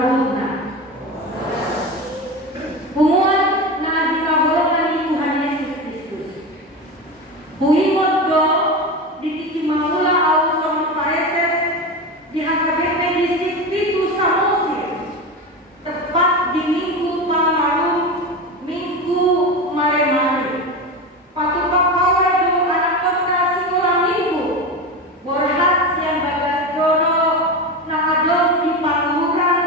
luhurna. Punguan na dikabulkan di Tuhan Yesus Kristus. Huimot do ditikimaula au sama pareses di HKBP Distrik Pitu Samosir, tepat di Minggu Pamaru, Minggu Mare-Mare. Patupak pawai do anak kota Sikola Minggu, borhat siang bagas jono nakadong di Panguran,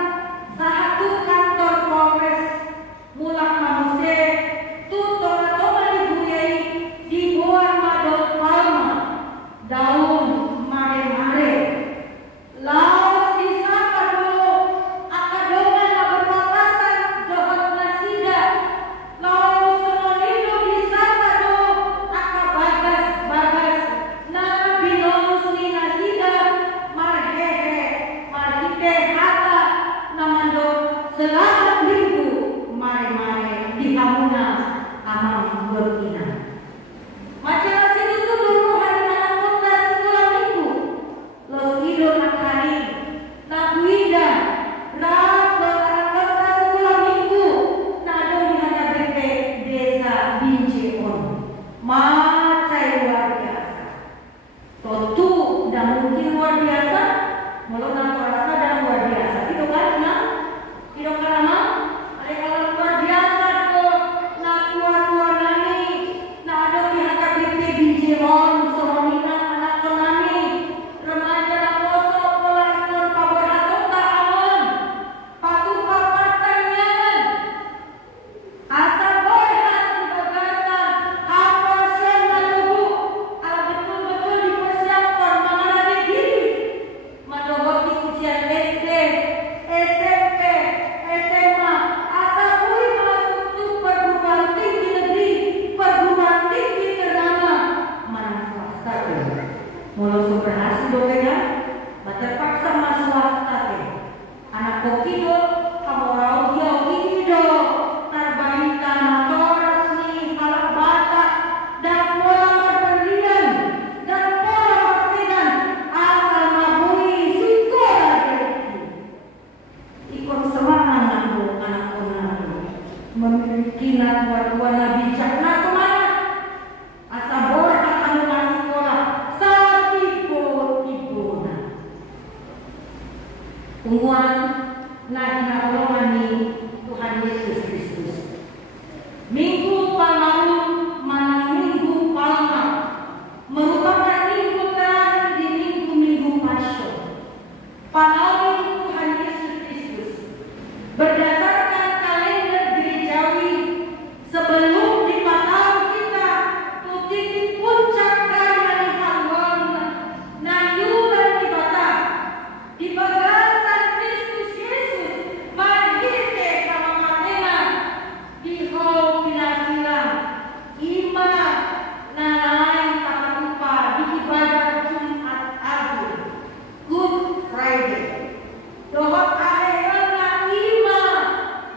sahatu kantor Polres mulak mamuse tu tonga-tonga diguyai di Boar Madot Palma, daun mare-mare. Laos di Sapado, akadongan na berbatasan dohot nasida. Laos semonido di Sapado, akabagas-bagas na binonus ni nasida, marhehe, marhite hata, namando selamat minggu mare-mare di Hamuna amang berkina. Macam sini tu dulu hari anak kota Sekolah Minggu. Los Ido Nakari, Nakuida, Rapo anak kota Sekolah Minggu, nado di HKBP Desa Binjeon. Macai luar biasa. Tentu dan mungkin luar biasa, malah nak rasa dan luar biasa. Itu kan, nah? Itu kan nama? Ada kalau luar biasa tuh, nak tua-tua nani, nado di HKBP Binjeon, somonina anak konami, remaja lakoso pola ikon paborhaton ta'amon, patu papatan nyangan, asal borhat di bagasan, hafal siang malugu, ala betul-betul dipersiapkan mengenai diri, mendohoti ujian SD, SMP, SMA, asal ui masuk tuh perguruan tinggi negeri, perguruan tinggi ternama, mana swasta tuh. Mulut berhasil doanya, terpaksa mas swasta teh. Anak kokido, kamorau dia kido, tarbaita motoras nih halak bata, dan pola berpergian, dan pola bersinan, asal mabui sikola jadi. Ikon semangat anak konatu, memiliki tua-tua bijaksana semangat, asal borhat anu sekolah, tibo-tibona. Ungguan na inaolongani Tuhan Yesus Kristus. Minggu Pamaru mana Minggu Palma merupakan minggu terakhir di minggu-minggu Passion. Panawin Tuhan Yesus Kristus berdasarkan kalender gerejawi sebelum dipatau kita titik puncak karya di Hanggon nayuran di Bata di bagasan Kristus Yesus marhite kamamatena di hau pinasilang ima nanay takalupa di ibadah Jumat Agung Good Friday dohot aheran na ima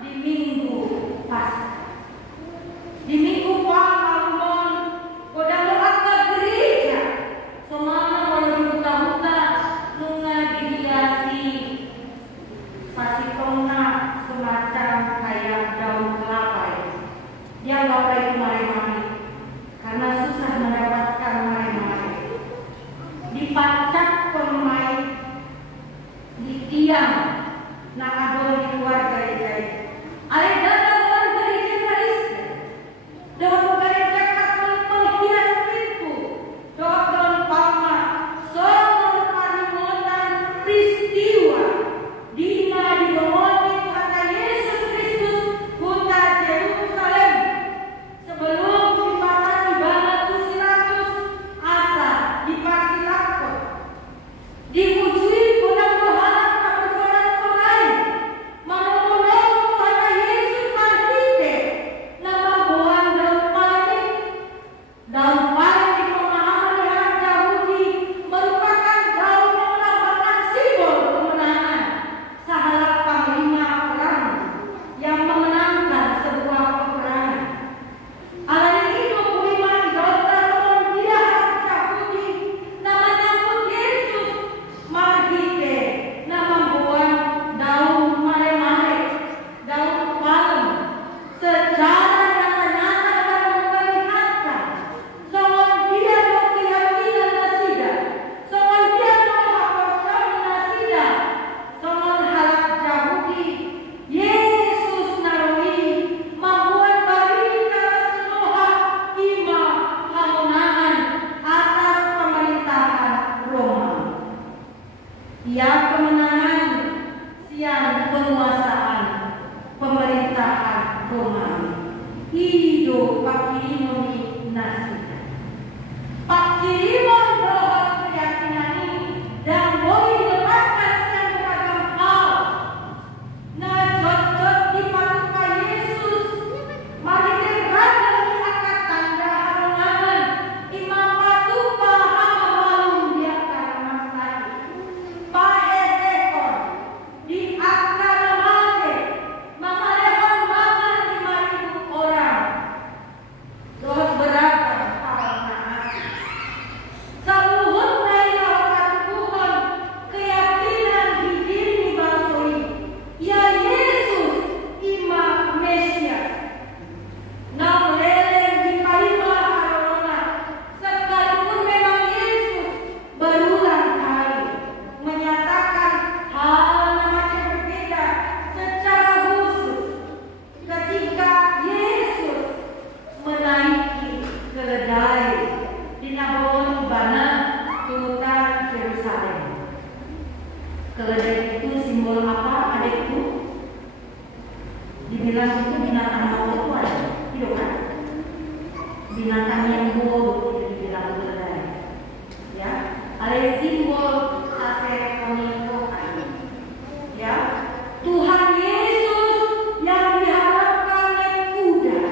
di Minggu Paskah. Di Minggu Palmon, kodang doa ke gereja, semana walau huta-huta nunga dihiasi sasitongna semacam kayak daun kelapa ya. Dia lapai itu mare-mare karena susah mendapatkan mare-mare. Dipacak pemain di tiang, nah adol di luar gereja. Ale datang orang gereja Kristen. Dalam gereja Katolik penghias pintu, Dokter Palma, soal parimutan peristiwa, dina dimomoti Tuhan Yesus Kristus, kota Yerusalem, sebelum dipasang di bala Tusiratus, asa dipasi lakot, dipuji kodang berharap bersorak binatang yang buruk itu dibilang keledai. Ya, ada simbol hasil pengikutan. Ya, Tuhan Yesus yang diharapkan naik kuda.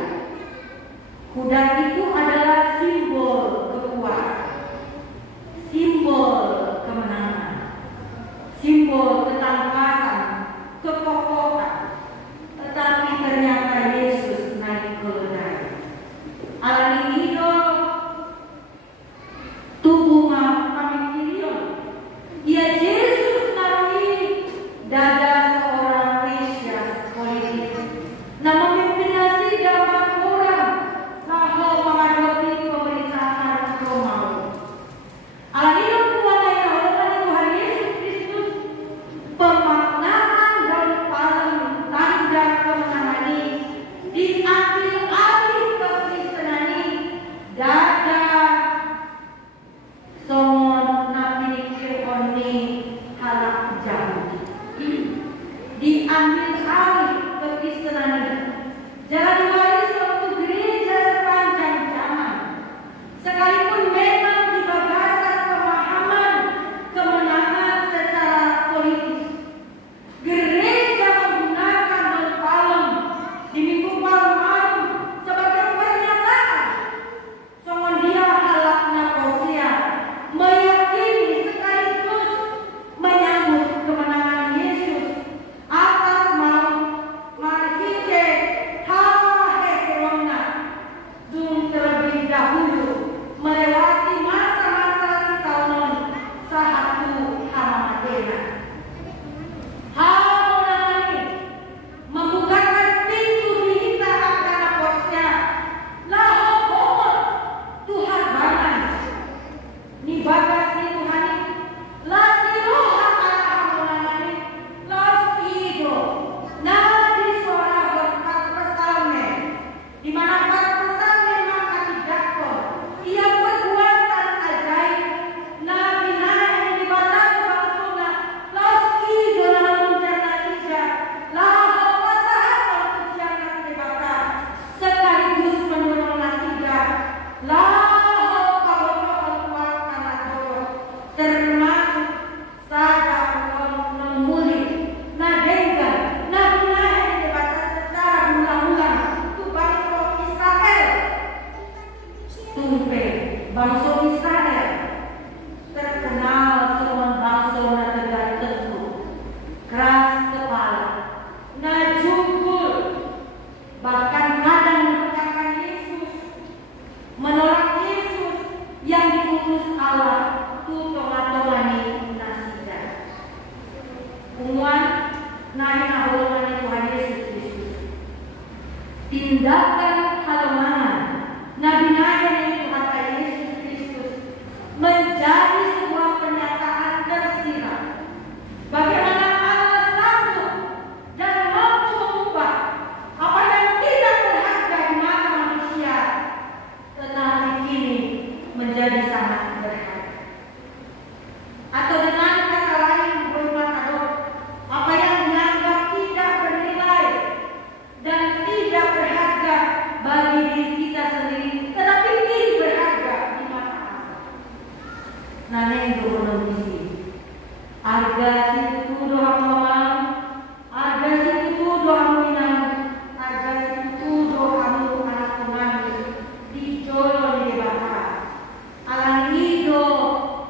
Kuda itu adalah simbol kekuatan, simbol kemenangan, simbol ketangkasan, kekokohan. Tetapi ternyata Yesus naik keledai. Alani itu tubuh kami kirion. Ya Yesus nabi dada seorang Mesias politik. Nah memimpin nasi dapat orang laho menghadapi pemerintahan Romawi. Alani itu mulai dahulukan Tuhan Yesus Kristus pemaknaan dan paling tanda kemenangan ini diambil alih kekristenan ini dada somon nabi kironi halak jauh diambil alih kekristenan ini. Jangan diwaris waktu gereja sepanjang zaman. Sekalipun memang dibagasan pemahaman kemenangan secara politis, gereja menggunakan non palem di minggu palem sebagai pernyataan soal dia halakna posia meyakini sekaligus menyambut kemenangan Yesus atas maut marhike hahekerona dung terlebih dahulu melewati masa-masa sitahunan sahatu hamamatena. Hamonani membukakan pintu kita akan aposnya laho bomot Tuhan bangan ni bagas ni Tuhan las iroha hamonani las ido nadi suara berkat pesalme di mana empat pesalme maka tidak kok ia perbuatan ajaib nabi naik di badan bangsuna las ido dalam mencerna sija laho pasahan kejiangan dibakar sekaligus mendorong nasiga laho kabotohan kuat anak bodoh termasuk sadar memulih nadengan nabi naik dibakar secara ulang-ulang itu bangsa Israel tumpe bangsa Israel terkenal seorang bangsa negara teguh keras kepala najubul bahkan kadang menentangkan Yesus menolak Yesus yang diutus Allah tutongatongani nasida umuan naik nahulungani Tuhan Yesus Kristus tindakan halaman nabi naik Tuhan Yesus Kristus menjadi sebuah pernyataan tersirat bagaimana Allah sanggup dan mampu mengubah apa yang tidak berharga di mata manusia tetapi kini menjadi sangat berharga. Atau dengan kata lain bermakna apa yang dianggap tidak bernilai dan tidak berharga bagi diri kita sendiri tetapi kini berharga di mata Allah. Naneng doa misi. Harga situ doa malam, harga situ doa minang, harga situ doa anak pengantin di jolo di bakar. Alang hido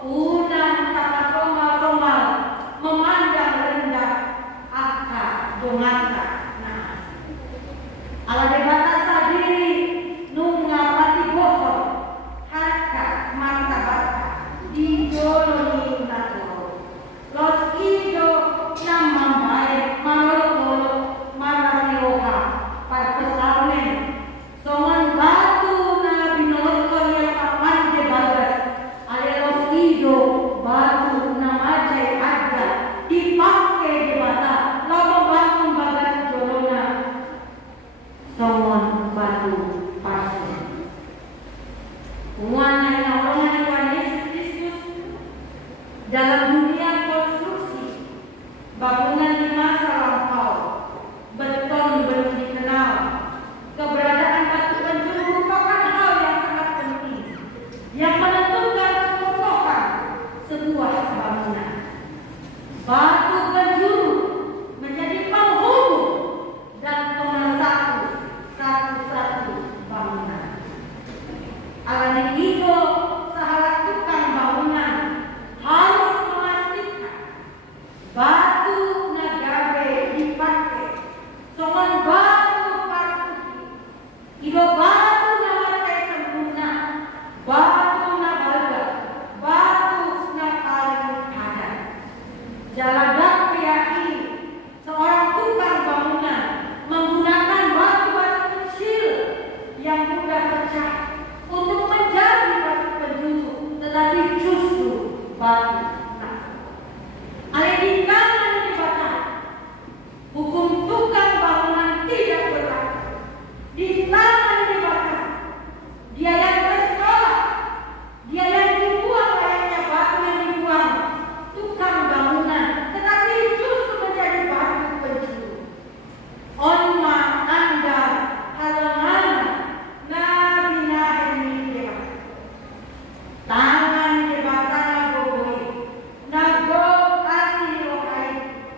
unang tata somal memandang rendah akka dongata nas. Ala debata sadiri nunga pati bohong harga martabat di jolo ni tato. Los ido yang membaik marolo marioha par pesalmen songan batu na binolokon yang kapan de bagas ale los ido batu na majai ada dipakai di mata lalu bangun bagas jolona songan batu palsu umuan yang orang Tuhan Yesus Kristus dalam dunia konstruksi bangunan di masa lampau beton belum dikenal keberadaan batu penjuru merupakan hal yang sangat Alani itu salah tukang bangunan harus memastikan batu nagabe dipakai, songan batu pasti, ido batu namakai sempurna, batu nabalga, batu nakali ada. Jaladak ini seorang tukang bangunan menggunakan batu-batu kecil yang mudah pecah untuk menjadi batu penjuru, tetapi justru batu tak. Aledikan dibakar. Hukum tukang bangunan tidak berlaku. Di tangan dibakar. Dia yang bersalah. Dia yang dibuang layaknya batu yang dibuang tukang bangunan, tetapi justru menjadi batu penjuru. Onma anda halangan nabi nabi tangan dibakar gogoi nago asli rohai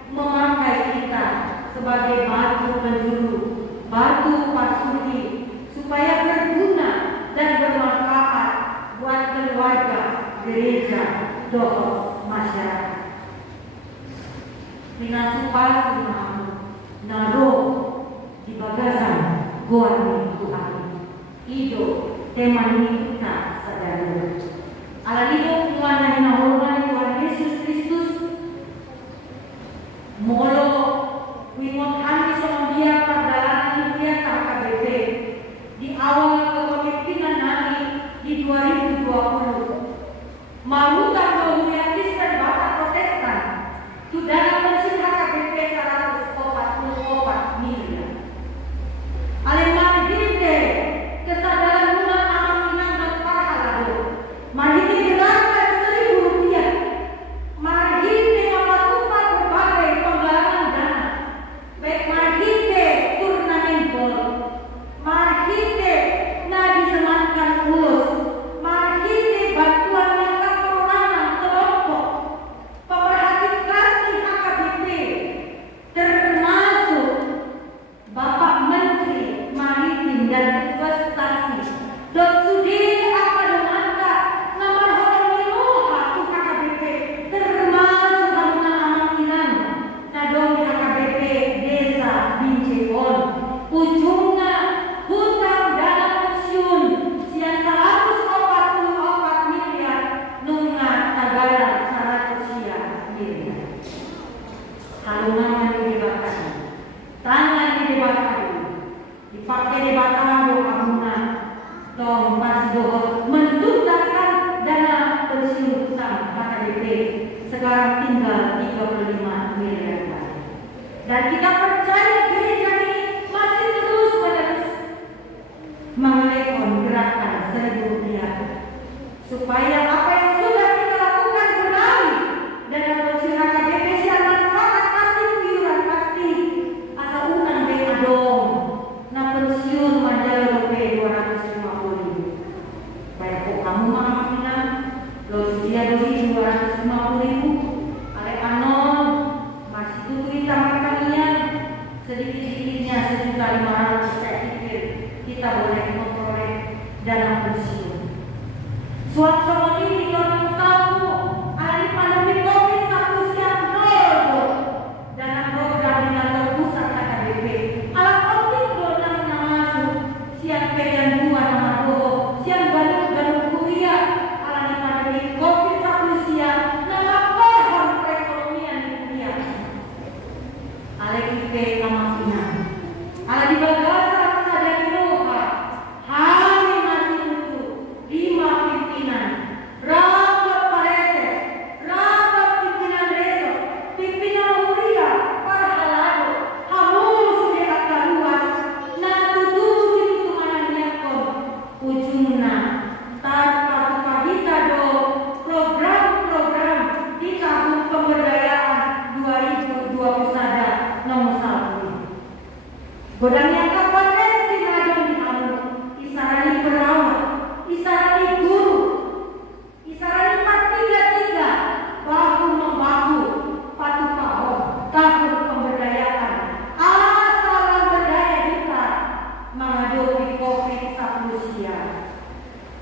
memakai kita sebagai batu penjuru, batu pasuki, supaya berguna dan bermanfaat buat keluarga, gereja, doa masyarakat. Pinasupas namu naro di bagasan goa ni Tuhan. Ido teman ni kita sadar. Alalido kumana ni nahormati Tuhan Yesus Kristus. Molo wimot kami sama dia perjalanan dia KKBP di awal kepemimpinan kami di 2020. Marutan Pemuda Kristen Batak Protestan sudah mesin HKBP 144 miliar. Alemar dite kesadaran umat aman minang dan parhalado. Marhite gerakan 1.000 rupiah. Marhite mapatupan berbagai penggalangan dana. Baik marhite turnamen gol, marhite na disematkan ulus, marhite bantuan langkah perorangan kelompok, pemerhati kasih HKBP, termasuk Bapak Menteri Maritim dan Investasi Dr. Sudi Akademata nomor Holomiloha tu HKBP, termasuk bangunan aman nadong di HKBP Desa Binjebon, ujungnya hutang dana pensiun sian 144 miliar nunga negara 100 miliar. Halungan yang dibakar, tangan yang dibakar, dipakai dibakar bangunan, tong pas doh menuntaskan dana pensiun hutang HKBP sekarang tinggal 35 miliar. Dan kita percaya gereja ini masih terus menerus mengelakon gerakan 1.000 rupiah supaya apa yang sudah kita lakukan berlari dan pensiun HKBP siaran sangat pasti iuran pasti asal unang be adong na pensiun majalah lebih 250.000. Baik kok kamu mengamina lo dia doi 250.000 ale anon masih tutui tambah kalian sedikit-sedikitnya 1.500.000. Saya pikir kita boleh memperoleh dana pensiun. Suatu ini di tahun satu hari pandemi COVID satu siap nol dana program dengan terpusat HKBP. Alat optik donang yang masuk siap pegang dua nama doa siap balik kuliah alat di pandemi COVID satu siap nama pohon perekonomian di kuliah. Alat IP nama final. Alat di bagasan sadar roha hari masih utuh 5 pimpinan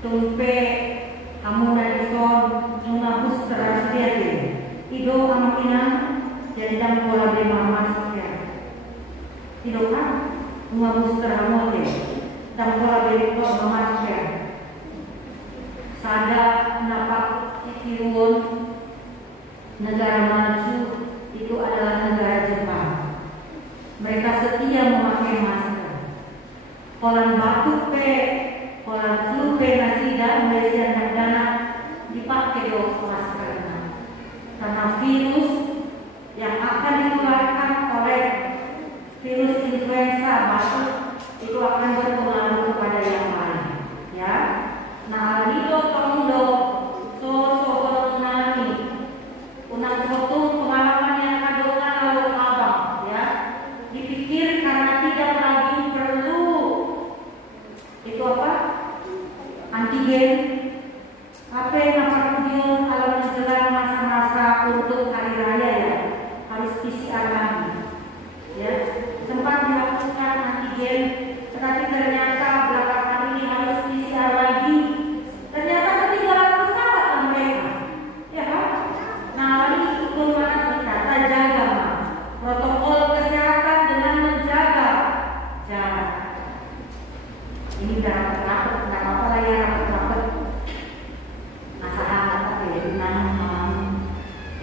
tumpe kamu dari son nunabus terasiate ido amakina jendam pola de mamas ya ido kan nunabus teramote dan pola de ko mamas ya sada napak ikiun negara maju itu adalah negara Jepang. Mereka setia memakai masker. Polan batuk pe, polan flu pe nasida Malaysia negara dipakai do maskernya. Karena virus yang akan dikeluarkan oleh virus influenza batuk itu akan berpengaruh kepada yang lain. Ya, nah itu tondo unang foto pengalaman yang kadongan lalu abang ya dipikir karena tidak lagi perlu itu apa antigen apa yang kemudian kalau menjelang masa-masa untuk hari raya ya harus PCR lagi ya sempat dilakukan antigen tetapi ternyata belakangan ini harus PCR lagi ternyata ketinggalan pesawat mereka ya kan. Nah, ini ikut kita jaga protokol kesehatan dengan menjaga jarak. Ini udah rapat, nggak apa-apa lah ya rapat. Masalah apa ya,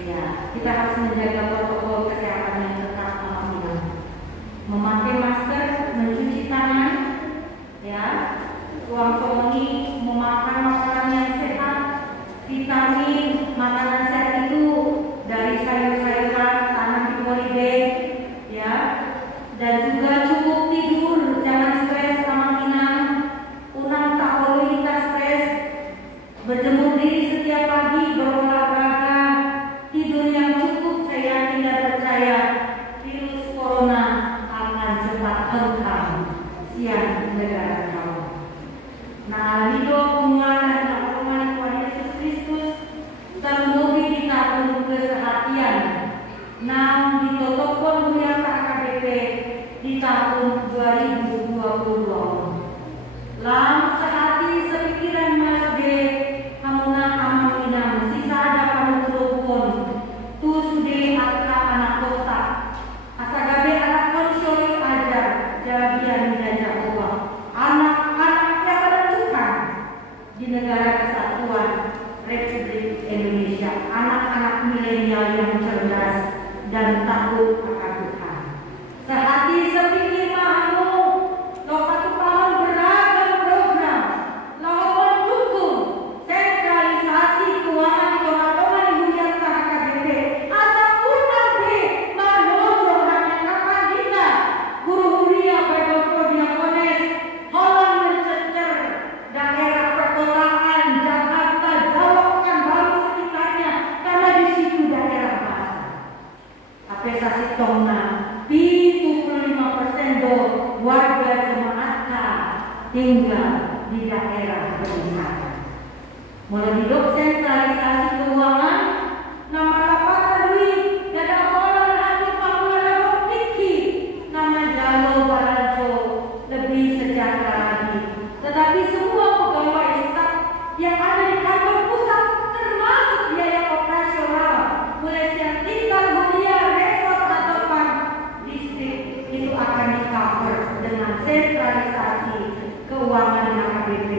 ya kita harus menjaga protokol kesehatan yang ketat memakai masker, mencuci tangan, ya, ruang somoni, memakan makanan yang sehat, vitamin, makanan sehat itu dari sayur-sayuran tanam di polybag ya dan juga cukup tidur jangan stres amanginam unang tak perlu kita stres berjemur diri setiap pagi berolahraga tidur yang cukup saya tidak percaya virus corona akan cepat hengkang siang negara kamu. Nah hidup penguatan terlebih di tahun kesehatian nam ditotokkan yang KKBP di tahun 2022 lam sehati sepikiran mas D hamuna amanginam sisa ada kamu turun tu sude akka anak kota asagabe anak konsyoi ajar jadian jajah uang anak-anak yang menentukan di negara kesatuan Republik Indonesia, anak-anak milenial yang cerdas dan takut akan Tuhan. Sehati sepikir mahamu, lokatu paham beragam program, lawan dukung sentralisasi keuangan di tengah-tengah hunian KKBP. Asal undang B, madojo hanya kapan kita, guru huria Bible Diakones, Holland mencecer daerah perkotaan Jakarta, Jawabkan baru sekitarnya karena di situ daerah bahasa. Apesasi tongna 75% do warga jemaat tinggal di daerah berwisata. Mulai hidup sentralisasi keuangan, nama lapangan duit, dan orang hati pengelola tinggi, nama Jalo Barajo lebih sejahtera lagi. Tetapi semua pegawai staf yang ada di kantor pusat termasuk biaya operasional mulai siang tinggal hunian resort atau distrik itu akan di cover dengan sentralisasi keuangan di KKBP